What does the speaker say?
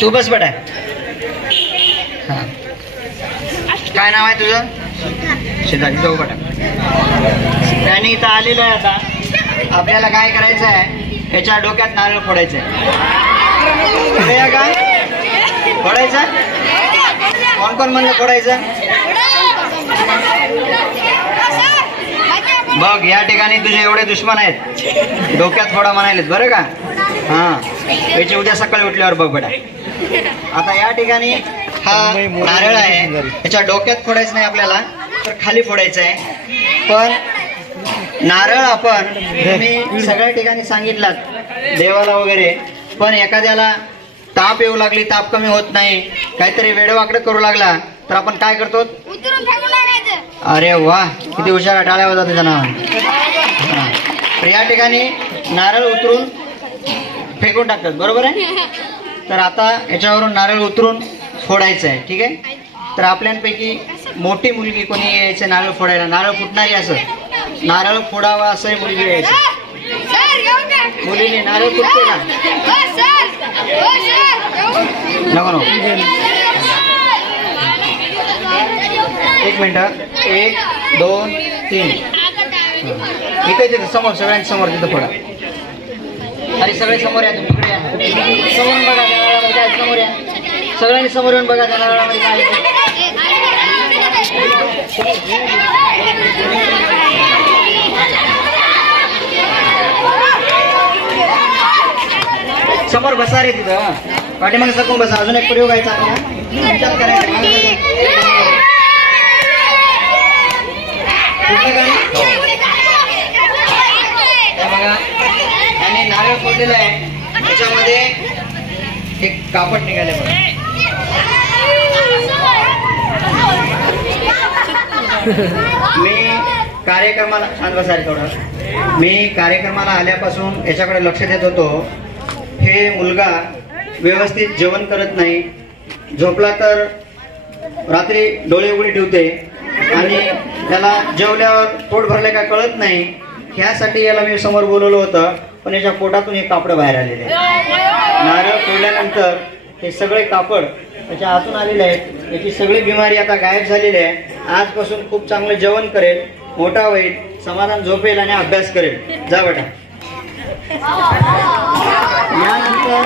तू बस बेटा. काय नाव आहे तुझं? सिद्धार्थ जाऊ बेटा. त्यांनी इथं आलेलं आहे आता. आपल्याला काय करायचं आहे? त्याच्या डोक्यात नारळ फोडायचं आहे करूया का फोडायचं? कोण कोण म्हणलं फोडायचं. बघ या ठिकाणी तुझे एवढे दुश्मन आहेत. डोक्यात फोडा म्हणालेत बरं का? हा. याची उद्या सकाळी उठल्यावर बघ बेटा. आता या ठिकाणी हा नारळ आहे. याच्या डोक्यात फोडायचं नाही आपल्याला तर खाली फोडायचं आहे. पण नारळ आपण मी सगळ्या ठिकाणी सांगितलं देवाला वगैरे पण एखाद्याला ताप येऊ लागली ताप कमी होत नाही काहीतरी वेडवाकडं करू लागला तर आपण काय करतो? अरे वा किती हुशार टाळ्या होता त्याचं नाव. तर या ठिकाणी नारळ उतरून फेकून टाकतात. बरोबर आहे? तर आता याच्यावरून नारळ उतरून फोडायचं आहे. ठीक आहे? तर आपल्यापैकी मोठी मुलगी कोणी यायचं नारळ फोडायला? नारळ फुटणारी असं. नारळ फोडावा असं मुलगी यायचं. मुलीने नारळ फुटते का? नको नको. एक मिनिट एक दोन तीन. इथे तिथे समोर सगळ्यांच्या समोर तिथं फोडा अरे सगळे समोर या तुम्ही. इकडे या. समोरून बघा त्या काय समोर या. सगळ्यांनी समोर येऊन बघा त्या काय समोर बसा रे तिथं. पाठीमागे सरकून बसा. अजून एक प्रयोग व्हायचा आपला विचार करायचा कुठलं गाणं? हे बघा आणि नारळ फोडलेलं आहे त्याच्यामध्ये एक कापड निघाले मी कार्यक्रमाला शांत बसा थोडं. मी कार्यक्रमाला आल्यापासून याच्याकडे लक्ष देत होतो. हे मुलगा व्यवस्थित जेवण करत नाही. झोपला तर रात्री डोळे उघडे ठेवते. आणि त्याला जेवल्यावर पोट भरले का कळत नाही. ह्यासाठी याला मी समोर बोलवलं होतं. पण याच्या पोटातून हे कापडं बाहेर आलेले आहे नारळ फोडल्यानंतर हे सगळे कापड त्याच्या आतून आलेले आहेत. याची सगळी बिमारी आता गायब झालेली आहे. आजपासून खूप चांगलं जेवण करेल मोठा होईल समाधान झोपेल आणि अभ्यास करेल. जा बेटा. यानंतर